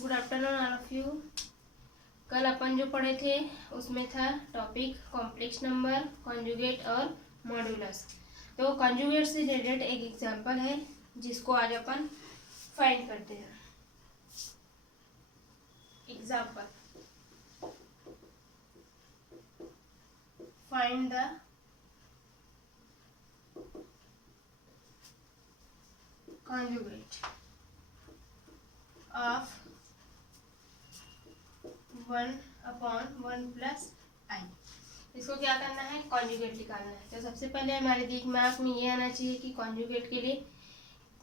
Good afternoon all of you. कल अपन जो पढ़े थे उसमें था टॉपिक कॉम्प्लेक्स नंबर, कॉन्जुगेट और मॉड्यूलस। तो कॉन्जुगेट से रिलेटेड एक एग्जांपल है जिसको आज अपन फाइंड करते हैं। Example, find the conjugate of 1/1 plus i. इसको क्या करना है, कॉन्जुगेट निकालना है। तो सबसे पहले हमारे दिमाग में ये आना चाहिए कि कॉन्जुगेट के लिए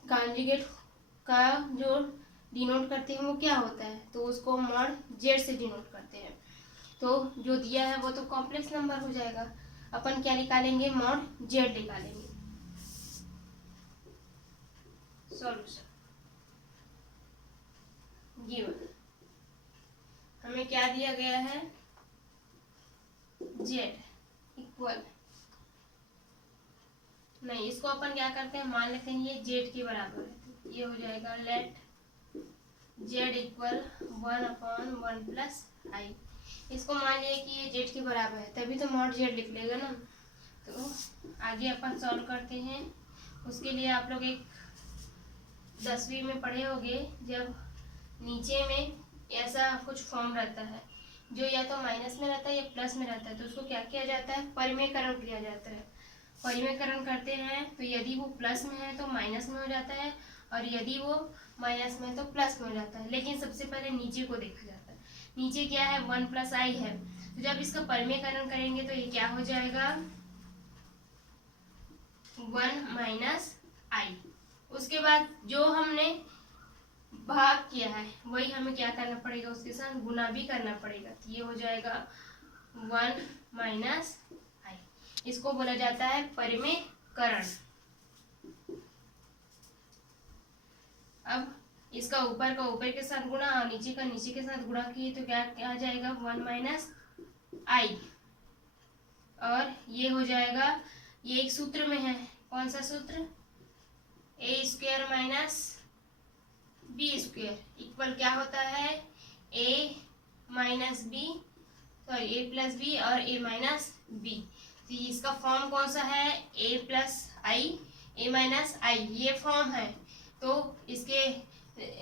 कॉन्जुगेट का जो डिनोट करते हैं वो क्या होता है, तो उसको मॉड जेड से डिनोट करते हैं। तो जो दिया है वो तो कॉम्प्लेक्स नंबर हो जाएगा। अपन क्या निकालेंगे, मॉड जेड निकालेंगे। सॉल्यूशन गिवन हमें क्या दिया गया है, जेड इक्वल, नहीं इसको अपन क्या करते हैं, मान लेते हैं ये जेड के बराबर है। तो ये हो जाएगा late Z equal 1/1 plus i. इसको मान लिया कि ये जेड के बराबर है, तभी तो मॉड जेड लिख लेगा ना। तो आगे अपन सॉल्व करते हैं। उसके लिए आप लोग एक 10वीं में पढ़े होंगे, जब नीचे में ऐसा कुछ फॉर्म रहता है जो या तो माइनस में रहता है या प्लस में रहता है, तो उसको क्या किया जाता है, परिमेयकरण किया जाता है। परिमेयकरण करते हैं तो यदि वो प्लस में है तो माइनस में हो जाता है, और यदि वो माइनस में है तो प्लस में हो जाता है। लेकिन सबसे पहले नीचे को देखा जाता है। नीचे क्या है, 1 प्लस आई है। तो जब इसका परिमेयकरण करेंगे तो ये क्या हो जाएगा, 1 माइनस आई। उसके बाद जो हमने भाग किया है वही हमें क्या करना पड़ेगा, उसके साथ गुना भी करना पड़ेगा। तो ये हो जाएगा 1 माइनस आई। इसको बोला जाता है परिमेयकरण। अब इसका ऊपर का ऊपर के साथ गुणा और नीचे का नीचे के साथ गुणा किए तो क्या आ जाएगा, 1 माइनस आई। और ये हो जाएगा, ये एक सूत्र में है। कौन सा सूत्र, a square minus b square equal क्या होता है, a minus b, sorry a plus b और ए माइनस बी। तो इसका फॉर्म कौन सा है, ए प्लस आई ए माइनस आई, ये फॉर्म है। तो इसके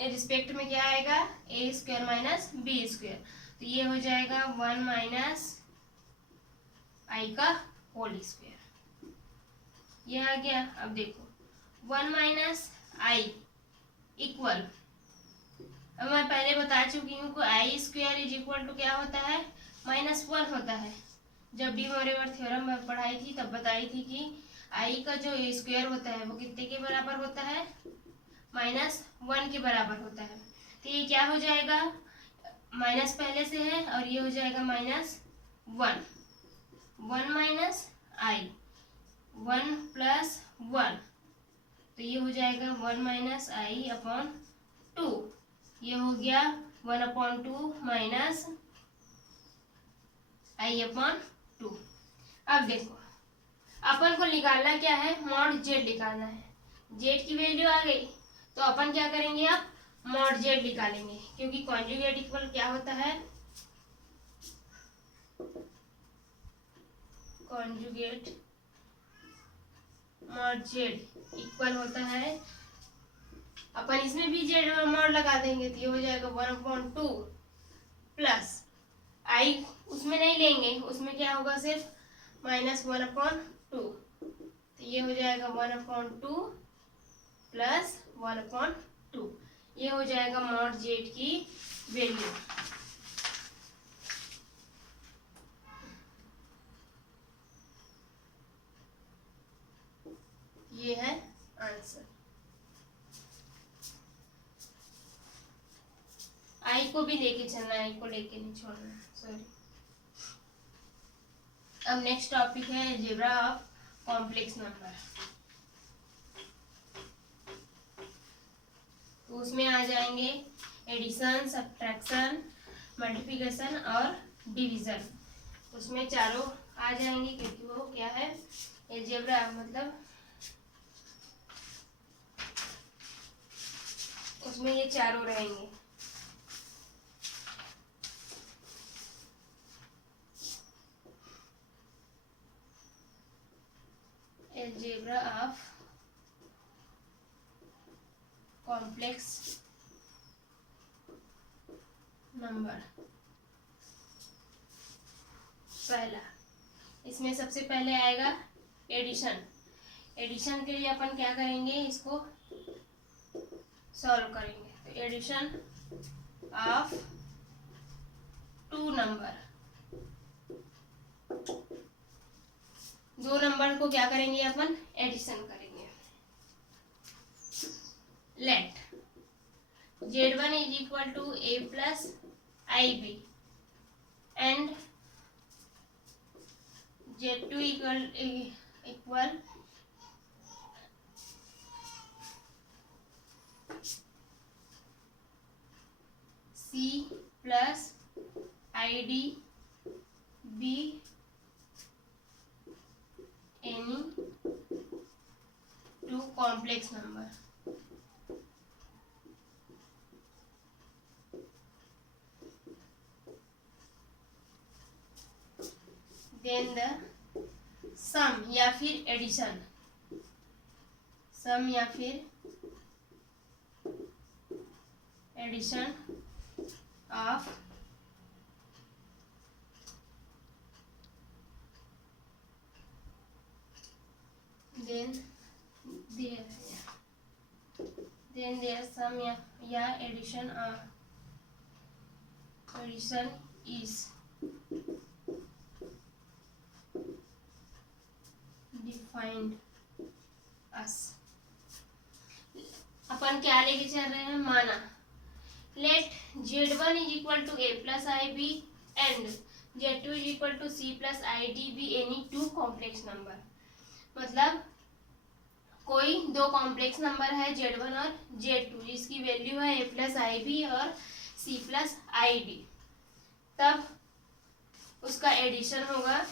रिस्पेक्ट में क्या आएगा, ए स्क्वायर माइनस बी स्क्वायर। तो ये हो जाएगा 1 माइनस आई का होल स्क्वायर। ये आ गया। अब देखो 1 माइनस आई इक्वल, अब मैं पहले बता चुकी हूँ कि आई स्क्वायर इज इक्वल टू क्या होता है, -1 होता है। जब डी मोरेवर थ्योरम में पढ़ाई थी तब बताई थी कि आई का जो स्क्वायर होता है वो कितने के बराबर होता है, -1 के बराबर होता है। तो ये क्या हो जाएगा, माइनस पहले से है और ये हो जाएगा -1, 1 माइनस आई 1 प्लस 1, तो ये हो जाएगा 1 माइनस आई अपॉन 2। ये हो गया 1/2 माइनस आई अपॉन 2। अब देखो अपन को निकालना क्या है, मॉड जेड निकालना है। जेड की वैल्यू आ गई तो अपन क्या करेंगे, अब मॉड जेड निकालेंगे, क्योंकि कॉन्जुगेट इक्वल क्या होता है, कॉन्जुगेट मॉड जेड इक्वल होता है, अपन इसमें भी जेड मॉड लगा देंगे तो ये हो जाएगा 1/2 प्लस आई उसमें नहीं लेंगे, उसमें क्या होगा सिर्फ -1/2। तो ये हो जाएगा 1/2 प्लस 1/2। ये हो जाएगा मॉड जेड की वैल्यू। ये है आंसर। आई को भी लेके चलना है, आई को लेके नहीं छोड़ना है, सॉरी। अब नेक्स्ट टॉपिक है अलजेब्रा ऑफ कॉम्प्लेक्स नंबर। तो उसमें आ जाएंगे एडिशन, सब्ट्रैक्शन, मल्टीप्लिकेशन और डिवीजन। उसमें चारों आ जाएंगे क्योंकि वो क्या है, अलजेब्रा मतलब उसमें ये चारों रहेंगे। Complex number. पहला, इसमें सबसे पहले आएगा एडिशन। एडिशन के लिए अपन क्या करेंगे, इसको सॉल्व करेंगे। तो एडिशन ऑफ टू नंबर, दो नंबर को क्या करेंगे अपन, एडिशन करेंगे। Let Z1 is equal to A plus IB and Z2 equal C plus ID B any two complex number। Then the sum या फिर एडिशन, सम या फिर addition of then their sum या एडिशन इज डिफाइंड अस। अपन क्या लेके चल रहे हैं, माना let Z1 is equal to A plus IB and Z2 is equal to C plus ID be any two complex number. मतलब कोई दो कॉम्प्लेक्स नंबर है Z1 और Z2 जिसकी वैल्यू है A प्लस IB और C प्लस ID, तब उसका एडिशन होगा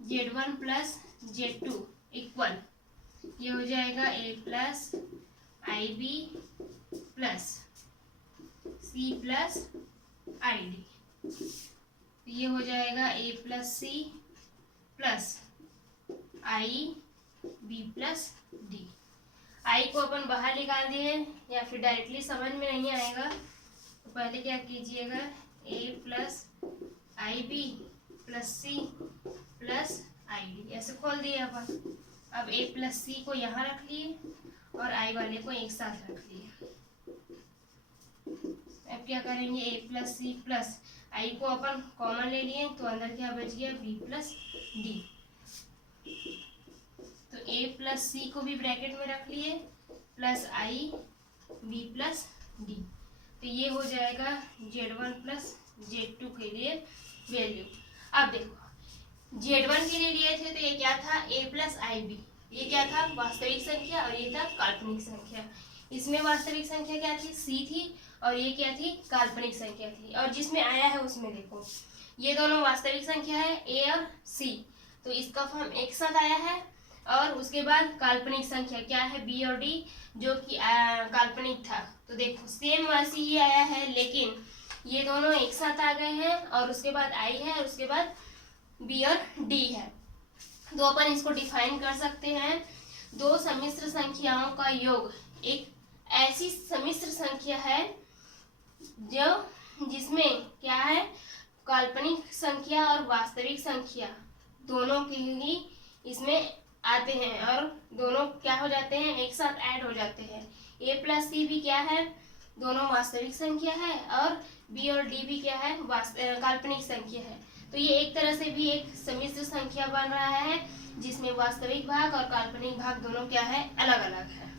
Z1 प्लस Z2 इक्वल, ये हो जाएगा A plus IB plus C plus ID। ये हो जाएगा A plus C plus IB plus D। I को अपन बाहर निकाल दिए या फिर डायरेक्टली समझ में नहीं आएगा तो पहले क्या कीजिएगा, A plus IB plus C plus ID ऐसे खोल दिए अपन। अब A प्लस C को यहाँ रख लिए और I वाले को एक साथ रख लिए। अब क्या करेंगे, A plus C plus I को अपन कॉमन ले लिए तो अंदर क्या बच गया, B प्लस D। तो A प्लस C को भी ब्रैकेट में रख लिए प्लस B प्लस D। तो ये हो जाएगा Z1 प्लस Z2 के लिए वैल्यू। अब देखो Z1 के लिए लिए थे तो ये क्या था, A प्लस IB, ये क्या था, वास्तविक संख्या और ये था काल्पनिक संख्या। इसमें वास्तविक संख्या क्या थी, C थी और ये क्या थी, काल्पनिक संख्या थी। और जिसमें आया है उसमें देखो ये दोनों वास्तविक संख्या है A और C, तो इसका फॉर्म एक साथ आया है। और उसके बाद काल्पनिक संख्या क्या है, B और D जो कि काल्पनिक था। तो देखो सेम वैसे ही आया है लेकिन ये दोनों एक साथ आ गए हैं और उसके बाद I है और उसके बाद B और D है। तो अपन इसको डिफाइन कर सकते हैं, दो सम्मिश्र संख्याओं का योग एक ऐसी सम्मिश्र संख्या है जो जिसमें क्या है, काल्पनिक संख्या और वास्तविक संख्या दोनों के ही इसमें आते हैं और दोनों क्या हो जाते हैं, एक साथ ऐड हो जाते हैं। A प्लस C भी क्या है, दोनों वास्तविक संख्या है और B और D भी क्या है, काल्पनिक संख्या है। तो ये एक तरह से भी एक सम्मिश्र संख्या बन रहा है जिसमें वास्तविक भाग और काल्पनिक भाग दोनों क्या है, अलग अलग है।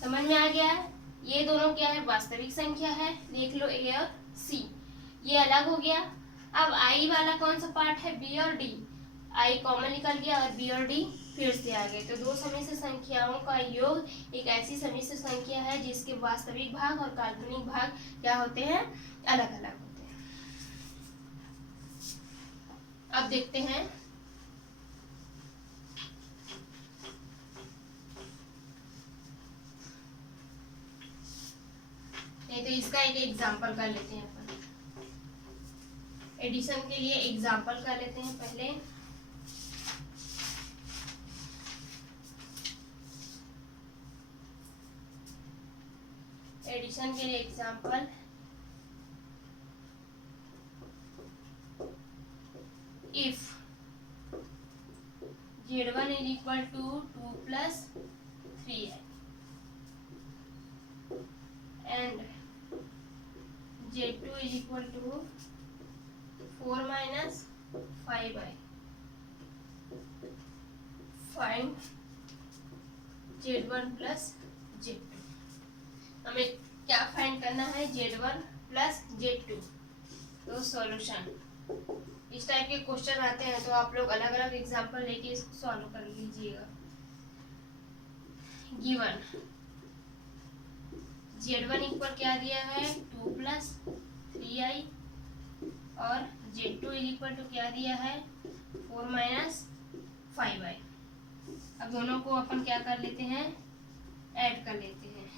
समझ में आ गया है, ये दोनों क्या है, वास्तविक संख्या है, देख लो A और C, ये अलग हो गया। अब I वाला कौन सा पार्ट है, B और D, I कॉमन निकल गया और B और D फिर से आ गए। तो दो सम्मिश्र संख्याओं का योग एक ऐसी सम्मिश्र संख्या है जिसके वास्तविक भाग और काल्पनिक भाग क्या होते हैं, अलग अलग होते हैं। अब देखते हैं नहीं तो इसका एक एग्जांपल कर लेते हैं अपन। एडिशन के लिए एग्जांपल कर लेते हैं पहले। एडिशन के लिए example, if z1 is equal to 2 plus 3i and z2 is equal to 4 minus 5i, find z1 plus z2। हमें क्या फाइंड करना है? z1 plus z2। तो सॉल्यूशन, इस टाइप के क्वेश्चन आते हैं तो आप लोग अलग अलग एग्जांपल लेके इसको सॉल्व कर लीजिएगा। गिवन z1 इक्वल क्या दिया है? 2 प्लस 3i और z2 इक्वल टू क्या दिया है? 4 माइनस 5i। अब दोनों को अपन क्या कर लेते हैं? ऐड कर लेते हैं।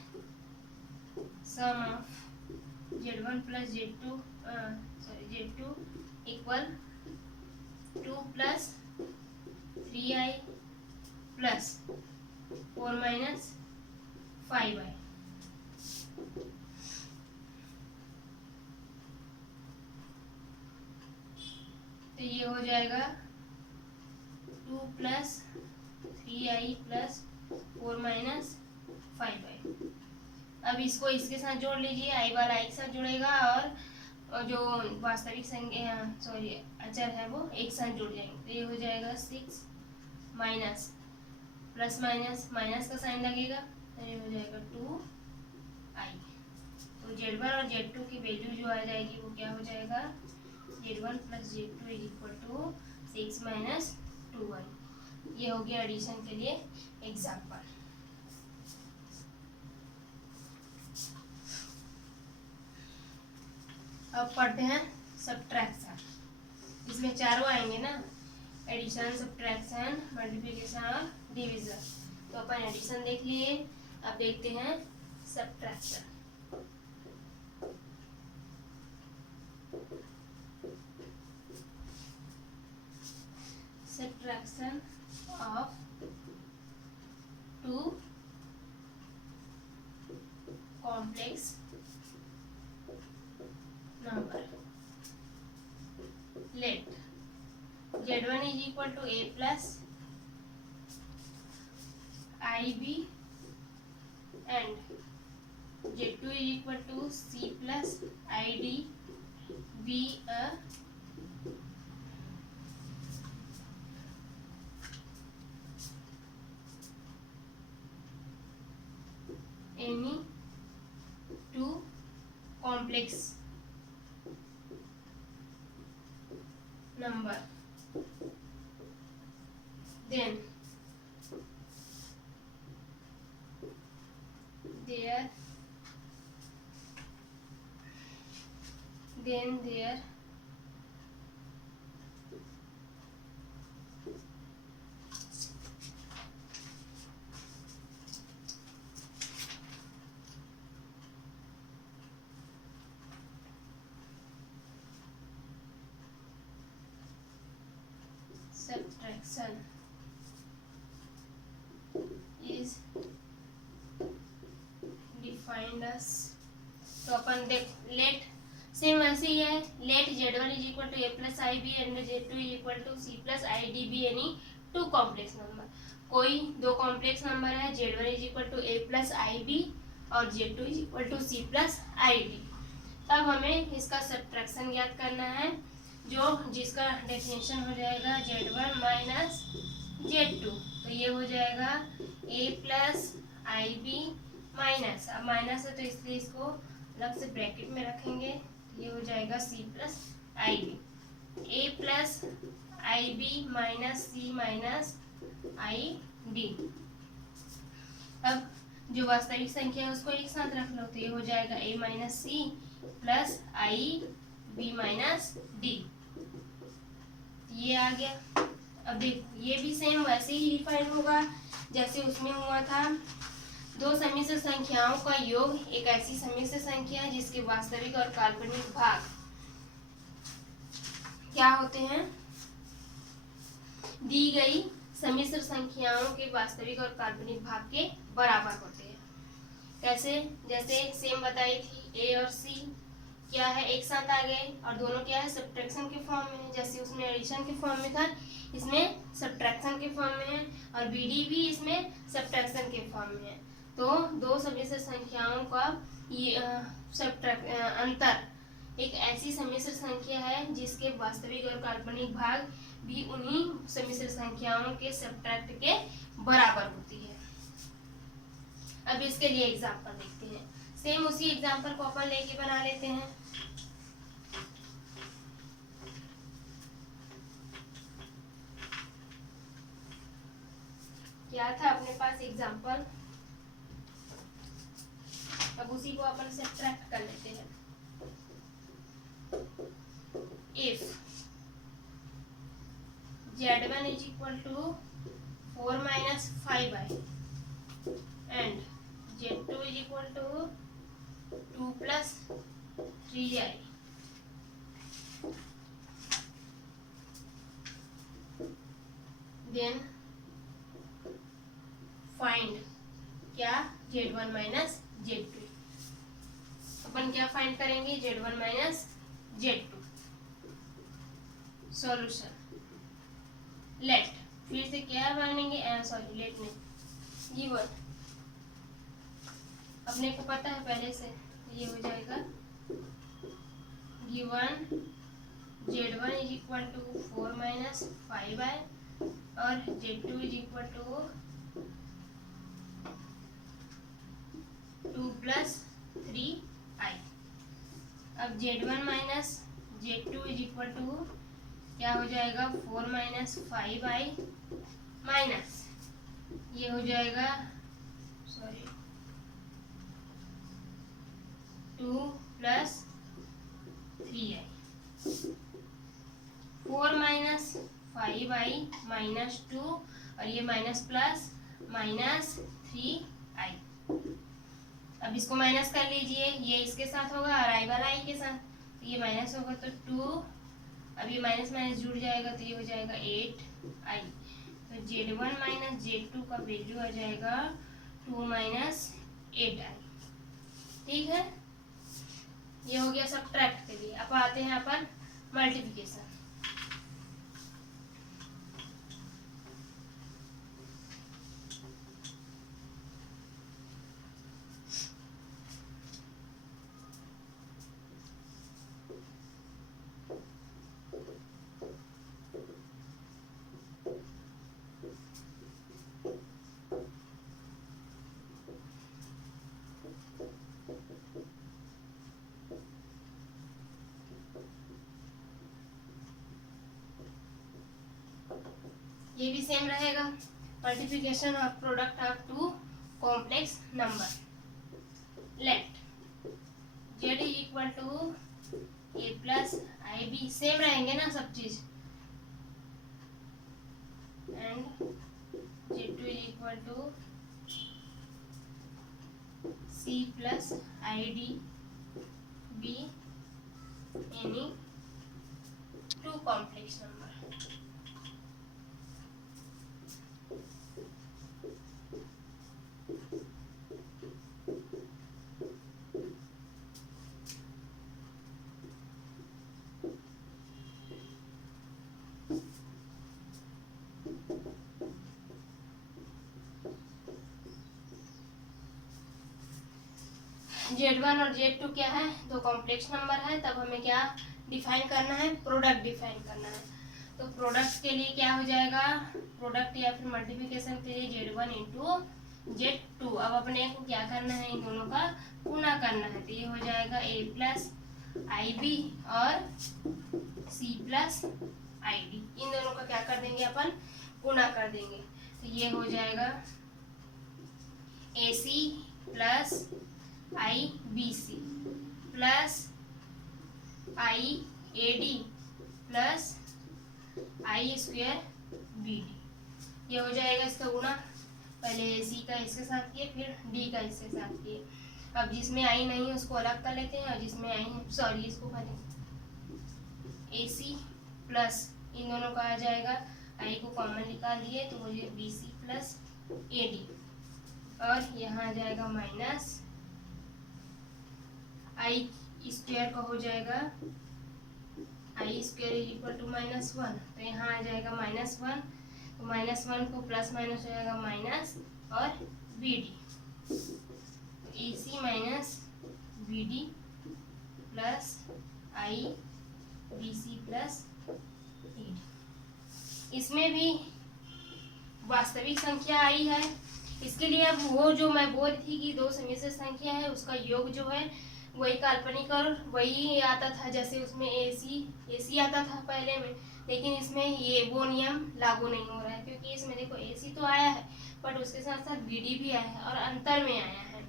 Sum of z1 plus z2 z2 equal 2 plus 3i plus 4 minus 5i। तो ये हो जाएगा 2 plus 3i plus 4 minus 5i। अब इसको इसके साथ जोड़ लीजिए, i वाला i के साथ जुड़ेगा और जो वास्तविक संख्या अचर है वो एक साथ जुड़ जाएंगे। तो ये हो जाएगा 6 माइनस प्लस माइनस माइनस का साइन लगेगा, तो ये हो जाएगा 2i। तो z1 और z2 की वैल्यू जो आ जाएगी वो क्या हो जाएगा? z1 plus z2 is equal to 6 minus 2i। ये हो गया एडिशन के लिए एग्जाम्पल। अब पढ़ते हैं सब्ट्रैक्शन। इसमें चारों आएंगे ना, एडिशन, सब्ट्रैक्शन, मल्टीप्लिकेशन और डिवीजन। तो अपन एडिशन देख लिए, अब देखते हैं subtraction. Subtraction of 2 complex number. Let z1 is equal to a plus ib and z2 is equal to c plus id be a any two complex number, then their subtraction is defined as, तो अपन देख late same वैसे ही है, let z1 is equal to a plus i b and z2 is equal to c plus i d be any two complex number. कोई दो complex number है, z1 is equal to a plus i b और z2 is equal to c plus i d. तब हमें इसका subtraction ज्ञात करना है, जिसका डेफिनेशन हो जाएगा z1 माइनस z2। तो ये हो जाएगा a plus i b minus, अब माइनस है तो इसलिए इसको अलग से ब्रैकेट में रखेंगे। ये हो जाएगा c plus i b, a plus i b minus c minus i d. अब जो वास्तविक संख्या है उसको एक साथ रख लो, तो ये हो जाएगा a minus c plus i b minus d. ये आ गया। अब देख ये भी सेम वैसे ही डिफाइन होगा जैसे उसमें हुआ था। दो सम्मिश्र संख्याओं का योग एक ऐसी सम्मिश्र संख्या है जिसके वास्तविक और काल्पनिक भाग क्या होते हैं? दी गई सम्मिश्र संख्याओं के वास्तविक और काल्पनिक भाग के बराबर होते हैं। कैसे, जैसे सेम बताई थी, ए और सी क्या है एक साथ आ गए और दोनों क्या है सब्ट्रैक्शन के फॉर्म में है। जैसे उसमें एडिशन के फॉर्म में था, इसमें सब्ट्रैक्शन के फॉर्म में है, और बीडी भी इसमें सब्ट्रैक्शन के फॉर्म में है। तो दो सम्मिश्र संख्याओं का ये अंतर एक ऐसी सम्मिश्र संख्या है जिसके वास्तविक और काल्पनिक भाग भी उन्हीं सम्मिश्र संख्याओं के सब्ट्रैक्ट के बराबर होती है। अब इसके लिए एग्जांपल देखते हैं। सेम उसी एग्जांपल को अपन लेके बना लेते हैं। क्या था अपने पास एग्जांपल, अब उसी को अपन सब्ट्रैक्ट कर लेते हैं। If z1 is equal to 4 minus 5i and z2 is equal to 2 plus 3i, then find क्या z1 minus z2। अपन क्या फाइंड करेंगे, z1 minus z2। Solution let, फिर से क्या मानेंगे, सॉरी लेट नहीं, गिवन अपने को पता है पहले से, ये हो जाएगा given z1 is equal to 4 minus 5i और z2 is equal to 2 plus 3i। अब z1 minus z2 is equal to क्या हो जाएगा, 4 minus 5i माइनस ये हो जाएगा, sorry 2 plus 3i। 4 minus 5i minus 2 और ये माइनस प्लस माइनस 3i। अब इसको माइनस कर लीजिए, ये इसके साथ होगा और आई वाला आई के साथ, तो ये माइनस होगा तो 2, अब ये माइनस माइनस जुड़ जाएगा तो ये हो जाएगा 8i। तो z1 माइनस z2 का वैल्यू आ जाएगा 2 minus 8i। ठीक है, ये हो गया सब्ट्रैक्ट के लिए। अब आते हैं अपन मल्टीप्लिकेशन। ये भी सेम रहेगा, multiplication of product of two complex number. Let z is equal to a plus i b, same रहेंगे ना सब चीज, and z2 is equal to c plus i d be any two complex number. z1 और z2 क्या है, दो complex number है, तब हमें क्या डिफाइन करना है, प्रोडक्ट डिफाइन करना है। तो प्रोडक्ट के लिए क्या हो जाएगा, प्रोडक्ट या फिर मल्टीप्लिकेशन के लिए z1 इंटू z2। अब अपने को क्या करना है, इन दोनों का गुणा करना है, तो ये हो जाएगा a प्लस आई बी और c प्लस आई डी, इन दोनों का क्या कर देंगे अपन, गुणा कर देंगे। तो ये हो जाएगा a c plus i b c plus i a d plus i square b d, ये हो जाएगा इसका गुणा। पहले ए सी का इसके साथ किए, फिर डी का इसके साथ किए। अब जिसमें आई नहीं है उसको अलग कर लेते हैं, और जिसमें आई है, सॉरी इसको करें ए सी प्लस इन दोनों का आ जाएगा, आई को कॉमन निकाल लिए तो मुझे b c plus a d, और यहाँ आ जाएगा माइनस आई स्क्वायर का हो जाएगा आई स्क्वायर इज इक्वल टू -1, तो यहाँ आ जाएगा -1, तो -1 को प्लस माइनस हो जाएगा माइनस और बी डी, तो a c minus b d plus i b c plus e d. इसमें भी वास्तविक संख्या आई है, इसके लिए अब वो जो मैं बोल रही थी कि दो समिश्र संख्या है उसका योग जो है वही काल्पनिक और वही आता था, जैसे उसमें ए सी आता था पहले में, लेकिन इसमें ये वो नियम लागू नहीं हो रहा है, क्योंकि इसमें देखो ए सी तो आया है बट उसके साथ साथ बी डी भी आया है और अंतर में आया है,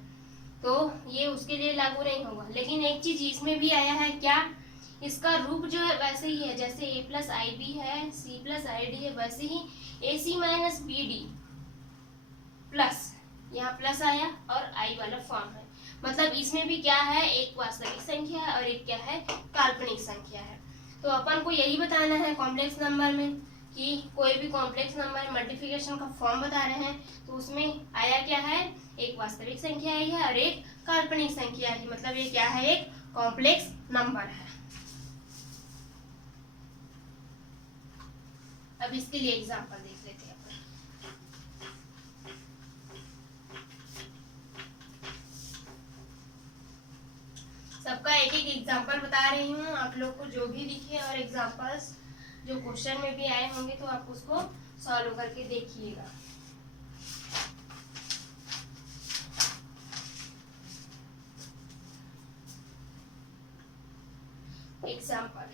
तो ये उसके लिए लागू नहीं होगा। लेकिन एक चीज इसमें भी आया है, क्या, इसका रूप जो है वैसे ही है, जैसे ए प्लस आई बी है, सी प्लस आई डी है, वैसे ही ए c minus b d plus, यहाँ प्लस आया और आई वाला फॉर्म है, मतलब इसमें भी क्या है, एक वास्तविक संख्या है और एक क्या है, काल्पनिक संख्या है। तो अपन को यही बताना है कॉम्प्लेक्स नंबर में कि कोई भी कॉम्प्लेक्स नंबर मल्टीप्लिकेशन का फॉर्म बता रहे हैं तो उसमें आया क्या है, एक वास्तविक संख्या आई है और एक काल्पनिक संख्या है, मतलब ये क्या है, एक कॉम्प्लेक्स नंबर है। अब इसके लिए एग्जांपल देख लेते हैं अपन। सबका एक एक एग्जांपल बता रही हूँ, आप लोग को जो भी दिखे और एग्जांपल्स जो क्वेश्चन में भी आए होंगे तो आप उसको सॉल्व करके देखिएगा। Example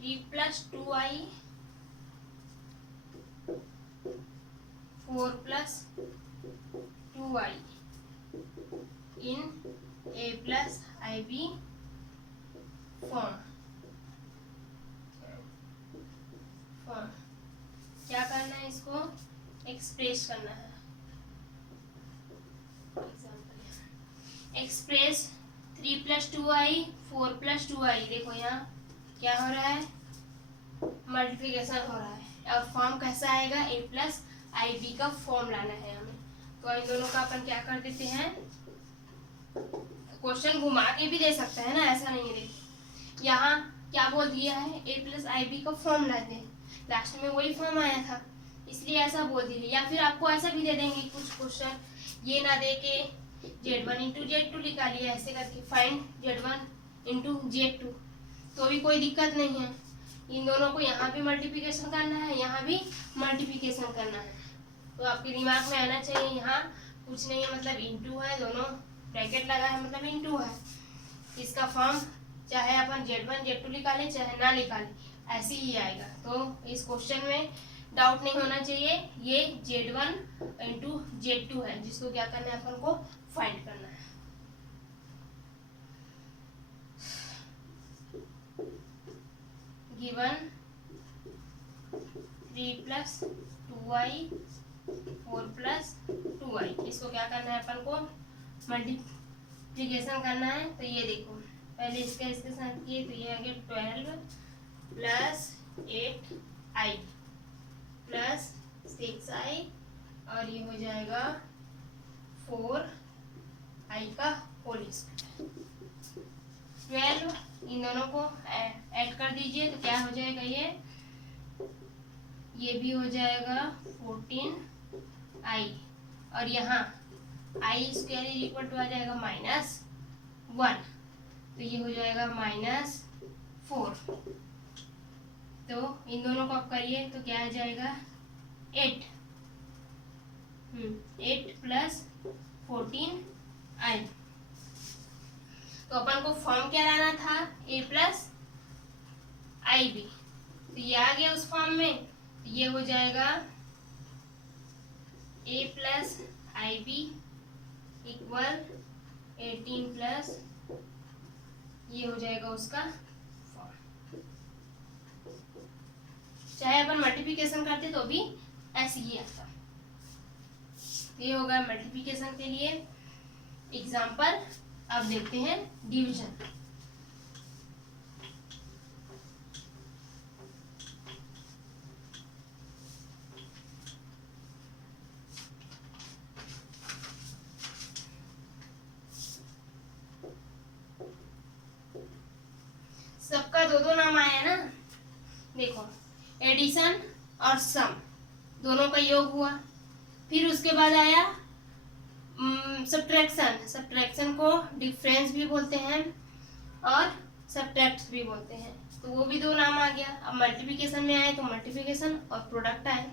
3 + 2i 4 + 2i in a + ib form. क्या करना है, इसको एक्सप्रेस करना है। एक्सप्रेस 3 + 2i 4 + 2i, देखो यहाँ क्या हो रहा है, मल्टीप्लिकेशन हो रहा है और फॉर्म कैसा आएगा, a + ib का फॉर्म लाना है हमें। तो इन दोनों का अपन क्या कर देते हैं, क्वेश्चन घुमा के भी दे सकते हैं ना, ऐसा नहीं है। यहाँ क्या बोल दिया है, a + ib का फॉर्म लाते हैं, लास्ट में वही फॉर्म आया था इसलिए ऐसा बोल दिया। या फिर आपको ऐसा भी दे देंगे कुछ क्वेश्चन, ये ना दे के z1 × z2 निकालिए ऐसे करके, फाइंड z1 × z2, तो भी कोई दिक्कत नहीं है। इन दोनों को यहाँ भी मल्टीप्लिकेशन करना है, यहाँ भी मल्टीप्लिकेशन करना है, तो आपके दिमाग में आना चाहिए यहाँ कुछ नहीं है, मतलब इंटू है, दोनों ब्रैकेट लगा है मतलब इंटू है। इसका फॉर्म चाहे अपन z1 z2 निकाले चाहे ना निकाले ऐसे ही आएगा। तो इस क्वेश्चन में डाउट नहीं होना चाहिए, ये z1 × z2 है जिसको क्या करना है, अपन को फाइंड करना है। गिवन 3 + 2i 4 + 2i, इसको क्या करना है, अपन को मल्टीप्लिकेशन करना है। तो ये देखो पहले इसके साथ किए तो ये आ गया 12 + 8i + 6i और ये हो जाएगा 4i का होल स्क्वायर। 12 इन दोनों को ऐड कर दीजिए तो क्या हो जाएगा, ये भी हो जाएगा 14i और यहाँ i square is equal to आ जाएगा -1, तो ये हो जाएगा -4। तो इन दोनों को आप करिए तो क्या आ जाएगा 8 + 14i। तो अपन को फॉर्म क्या लाना था, a + ib, तो ये आ गया उस फॉर्म में, तो ये हो जाएगा a + ib = 18 + ये हो जाएगा उसका फॉर्म। चाहे अपन मल्टीप्लिकेशन करते तो भी ऐसे ही आता। ये होगा मल्टीप्लिकेशन के लिए एग्जाम्पल। अब देखते हैं डिवीजन। दो दो नाम आया है ना, देखो एडिशन और सम दोनों का योग हुआ। फिर उसके बाद आया सब्ट्रैक्शन, सब्ट्रैक्शन को डिफरेंस भी बोलते हैं और सब्ट्रैक्ट भी बोलते हैं, तो वो भी दो नाम आ गया। अब मल्टीप्लिकेशन में आए तो मल्टीप्लिकेशन और प्रोडक्ट आए,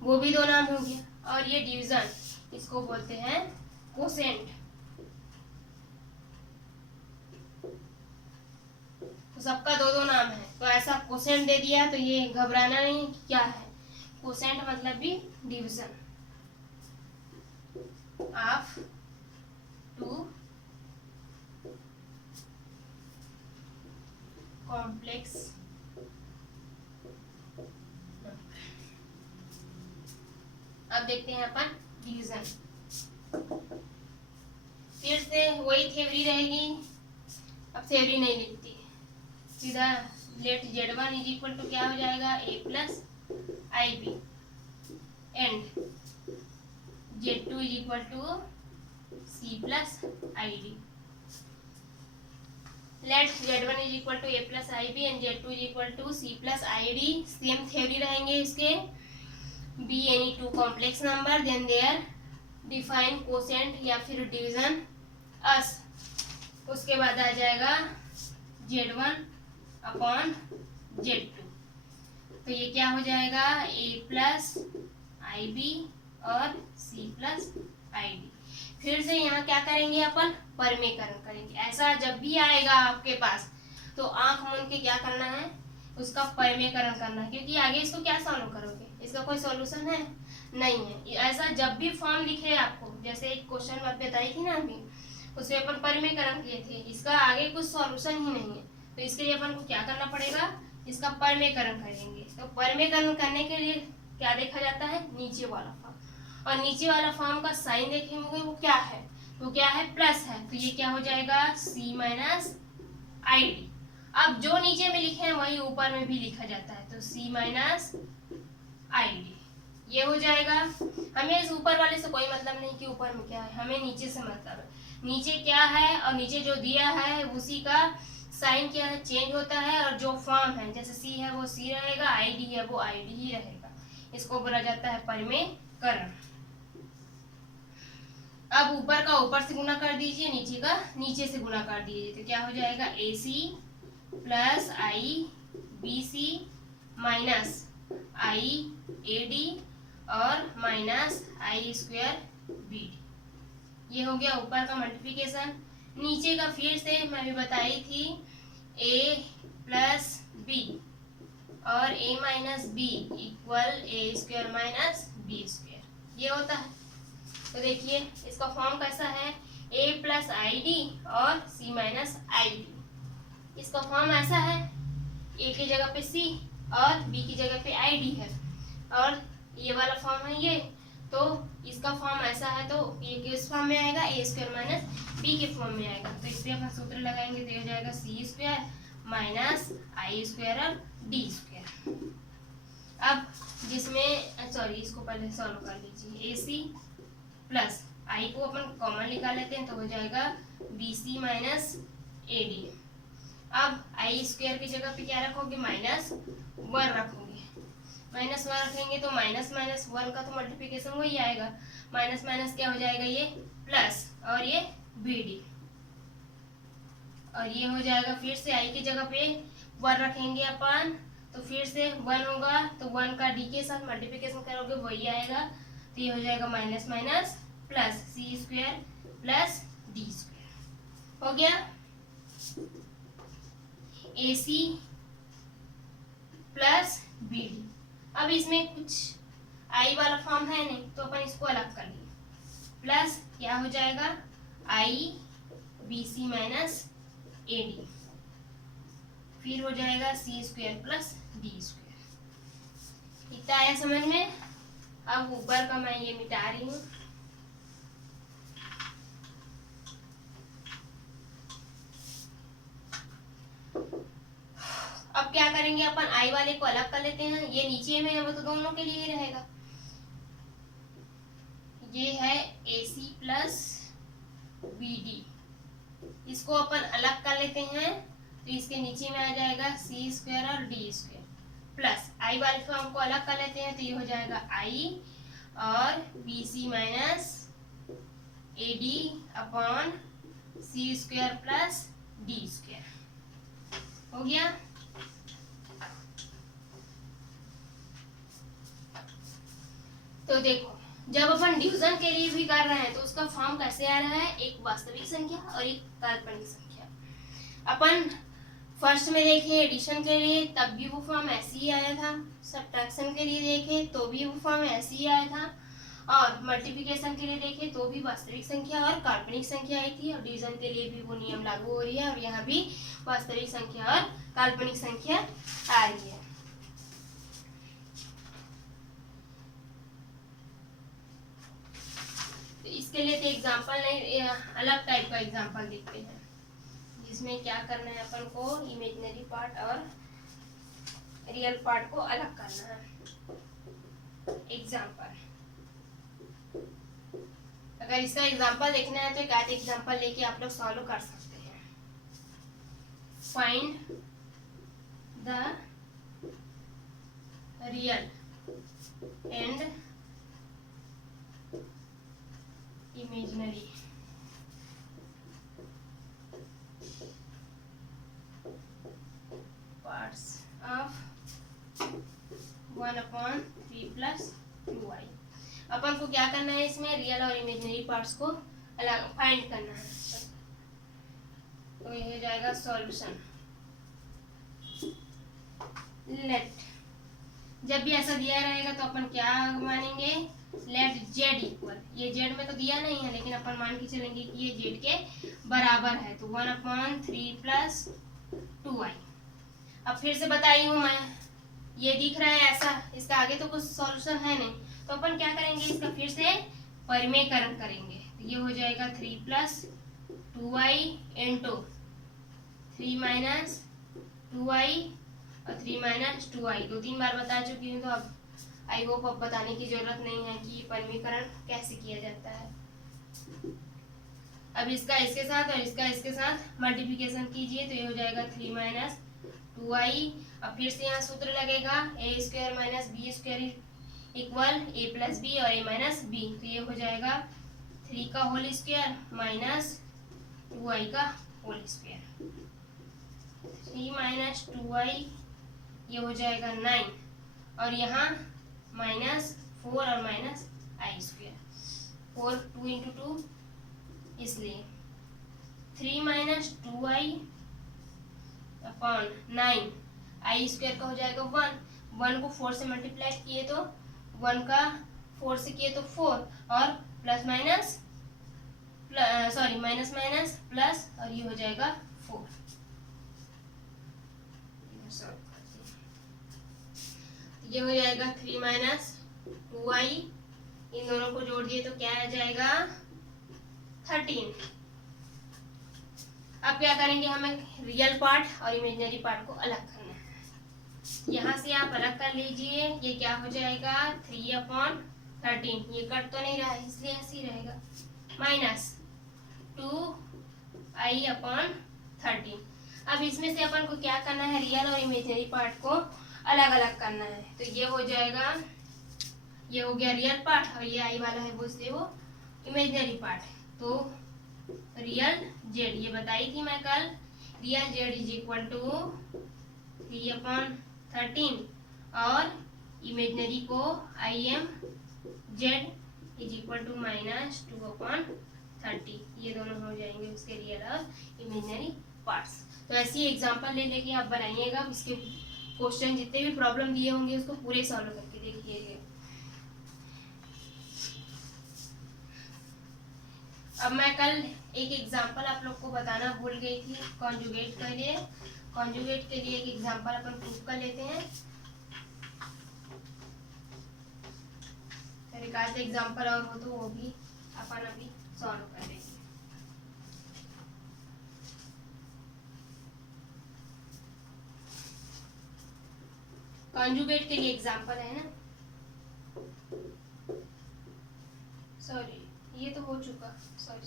वो भी दो नाम हो गया। और ये डिवीजन, इसको बोलते हैं कोसेंट। तो सबका दो दो नाम है, तो ऐसा कोसेंट दे दिया तो ये घबराना नहीं क्या है, कोसेंट मतलब भी डिवीजन ऑफ टू कॉम्प्लेक्स। अब देखते हैं अपन डिवीजन। फिर से वही थ्योरी रहेगी, अब थ्योरी नहीं लिखती, सीधा late Z1 is equal to क्या हो जाएगा, A plus i b and Z2 is equal to C plus i d. Let Z1 is equal to A plus i b and Z2 is equal to C plus i d. Same theory रहेंगे इसके, be any two complex number then there define quotient या फिर division अस। उसके बाद आ जाएगा Z1 upon Z2, तो ये क्या हो जाएगा, A प्लस आई बी और C प्लस आई डी। फिर से यहाँ क्या करेंगे अपन, परमेकरण करेंगे। ऐसा जब भी आएगा आपके पास तो आंख मूंद के क्या करना है, उसका परमेकरण करना है, क्योंकि आगे इसको क्या सॉल्व करोगे, इसका कोई सॉल्यूशन है नहीं है। ऐसा जब भी फॉर्म लिखे आपको, जैसे एक क्वेश्चन बात बताई थी ना अभी, उसमें अपन परमेकरण किए थे, इसका आगे कुछ सॉल्यूशन ही नहीं है, तो इसके लिए अपन को क्या करना पड़ेगा, इसका परमेकरण करेंगे। तो परमेकरण करने के लिए क्या देखा जाता है, नीचे वाला फॉर्म, और नीचे वाला फॉर्म का साइन देखेंगे वो क्या है, वो क्या है, प्लस है, तो ये क्या हो जाएगा, C माइनस आई डी। अब जो नीचे में लिखे हैं वही ऊपर में भी लिखा जाता है, तो C माइनस आई डी ये हो जाएगा। हमें इस ऊपर वाले से कोई मतलब नहीं कि ऊपर में क्या है, हमें नीचे से मतलब है, नीचे क्या है और नीचे जो दिया है उसी का साइन क्या है, चेंज होता है, और जो फॉर्म है जैसे C है वो C रहेगा, ID है वो ID ही रहेगा, इसको बोला जाता है परमेकरण। अब ऊपर का ऊपर से गुना कर दीजिए, नीचे का नीचे से गुना कर दीजिए, तो क्या हो जाएगा, AC plus IBC minus IAD और माइनस I स्क्वायर BD। ये हो गया ऊपर का मल्टीप्लिकेशन। नीचे का फिर से मैं भी बताई थी, A प्लस B और A minus B equal A square minus B square, ये होता है। तो देखिए इसका फॉर्म कैसा है, A प्लस आई डी और C माइनस आई डी। इसका फॉर्म ऐसा है, A की जगह पे C और B की जगह पे आई डी है, और ये वाला फॉर्म है ये, तो इसका फॉर्म ऐसा है, तो ये किस फॉर्म में आएगा, A स्क्वायर माइनस B के फॉर्म में आएगा। तो इससे अपन सूत्र लगाएंगे तो ये हो जाएगा C स्क्वायर माइनस आई स्क्वायर और D स्क्वायर। अब जिसमें सॉरी इसको पहले सॉल्व कर लीजिए, AC प्लस आई को अपन कॉमन निकाल लेते हैं तो हो जाएगा BC माइनस AD। अब आई स्क्वायर की जगह पे क्या रखोगे, माइनस 1 रखोगे, माइनस 1 रखेंगे तो माइनस माइनस 1 का तो मल्टीप्लिकेशन वही आएगा, माइनस माइनस क्या हो जाएगा, ये प्लस और ये BD, और ये हो जाएगा। फिर से आई की जगह पे 1 रखेंगे अपन, तो फिर से 1 होगा, तो 1 का D के साथ मल्टीप्लिकेशन करोगे वही आएगा, तो ये हो जाएगा minus minus plus C square plus D square. हो गया AC प्लस BD। अब इसमें कुछ I वाला फॉर्म है नहीं, तो अपन इसको अलग कर लिए, प्लस क्या हो जाएगा, IBC माइनस AD, फिर हो जाएगा C square plus D square. इतना आया समझ में। अब ऊपर का मैं ये मिटा रही हूँ, अब क्या करेंगे अपन, आई वाले को अलग कर लेते हैं, ये नीचे में है वो तो दोनों के लिए ही रहेगा। ये है AC प्लस BD, इसको अपन अलग कर लेते हैं, तो इसके नीचे में आ जाएगा सी स्क्वायर और डी स्क्वायर प्लस आई वाले फॉर्म को अलग कर लेते हैं तो ये हो जाएगा आई और b c minus a d upon c square plus d square हो गया। तो देखो जब अपन डिवीजन के लिए भी कर रहे हैं तो उसका फॉर्म कैसे आ रहा है, एक वास्तविक संख्या और एक काल्पनिक संख्या। अपन फर्स्ट में देखे एडिशन के लिए तब भी वो फॉर्म ऐसे ही आया था, सब्ट्रैक्शन के लिए देखे तो भी वो फॉर्म ऐसे ही आया था, और मल्टीप्लिकेशन के लिए देखे तो भी वास्तविक संख्या और काल्पनिक संख्या आई थी, और डिवीजन के लिए भी वो नियम लागू हो रही है और यहाँ भी वास्तविक संख्या और काल्पनिक संख्या आ रही है। तो इसके लिए तो एग्जाम्पल नहीं, अलग टाइप का एग्जाम्पल देखते हैं जिसमें क्या करना है अपन को, इमेजिनरी पार्ट और रियल पार्ट को अलग करना है। एग्जाम्पल, अगर इसका एग्जाम्पल देखना है तो एक आध एग्जाम्पल लेके आप लोग सॉल्व कर सकते हैं। Find the real and imaginary parts of 1/3 + 2i। अपन को क्या करना है, इसमें रियल और इमेजिनरी पार्ट्स को अलग फाइंड करना है। तो ये हो जाएगा सॉल्यूशन। लेट, जब भी ऐसा दिया रहेगा तो अपन क्या मानेंगे, लेट जेड इक्वल, ये जेड में तो दिया नहीं है लेकिन अपन मान के चलेंगे कि ये जेड के बराबर है, तो 1/3 + 2i। अब फिर से बताई हूँ मैं, ये दिख रहा है ऐसा, इसका आगे तो कुछ सॉल्यूशन है नहीं, तो अपन क्या करेंगे, इसका फिर से परिमेयकरण करेंगे। तो ये हो जाएगा 3 + 2i इंटू 3 - 2i और 3 - 2i, 2-3 बार बता चुकी हूँ, तो अब आई होप अब बताने की जरूरत नहीं है कि परिमेयकरण कैसे किया जाता है। अब इसका इसके साथ और इसका इसके साथ मल्टीप्लिकेशन कीजिए तो ये हो जाएगा 3 - 2i। अब फिर से यहाँ सूत्र लगेगा a² - b² equal a + b और a - b, तो ये हो जाएगा 3 का होल स्क्वायर माइनस 2i का होल स्क्वायर। 3 - 2i ये हो जाएगा 9, और यहाँ -4 और -i², 4 2 × 2, इसलिए 3 - 2i अपॉन 9, i² का हो जाएगा 1 को 4 से मल्टीप्लाई किए तो 1 का 4 से किए तो 4, और प्लस माइनस प्लस, और ये हो जाएगा 4। ये हो जाएगा 3 - 2i, इन दोनों को जोड़ दिए तो क्या आ जाएगा 13। अब क्या करेंगे, हमें रियल पार्ट और इमेजिनरी पार्ट को अलग करना है। यहाँ से आप अलग कर लीजिए, ये क्या हो जाएगा 3/13, ये कट तो नहीं रहा है इसलिए ऐसे ही रहेगा, माइनस 2i/13। अब इसमें से अपन को क्या करना है, रियल और इमेजिनरी पार्ट को अलग अलग करना है। तो ये हो जाएगा, ये हो गया रियल पार्ट, और ये आई वाला है वो इमेजिनरी पार्ट। तो रियल जेड, ये बताई थी मैं कल, रियल जेड = 3/13, और इमेजिनरी को im जेड = -2/30, ये दोनों हो जाएंगे उसके रियल और इमेजिनरी पार्ट्स। तो ऐसी एग्जांपल ले लेके आप बनाइएगा, उसके क्वेश्चन जितने भी प्रॉब्लम दिए होंगे उसको पूरे सॉल्व करके देखिएगा। अब मैं कल एक एग्जांपल आप लोग को बताना भूल गई थी, कॉन्जुगेट के लिए। कॉन्जुगेट के लिए एक एग्जांपल अपन प्रूव कर लेते हैं, फिर एक आध एग्जांपल और हो तो वो भी अपन अभी सॉल्व कर लेंगे। कॉन्जुगेट के लिए एग्जांपल है ना, सॉरी ये तो हो चुका, सॉरी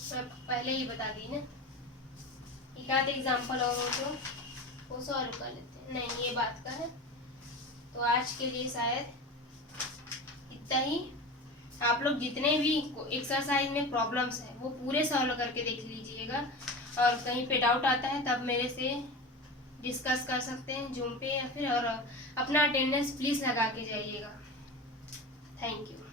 सब पहले ही बता दी ना। एक आध एग्जाम्पल और हो तो वो सॉल्व कर लेते हैं। नहीं, ये बात का है। तो आज के लिए शायद इतना ही। आप लोग जितने भी एक्सरसाइज में प्रॉब्लम्स हैं वो पूरे सॉल्व करके देख लीजिएगा, और कहीं पे डाउट आता है तब मेरे से डिस्कस कर सकते हैं जूम पे या फिर, और अपना अटेंडेंस प्लीज़ लगा के जाइएगा। Thank you.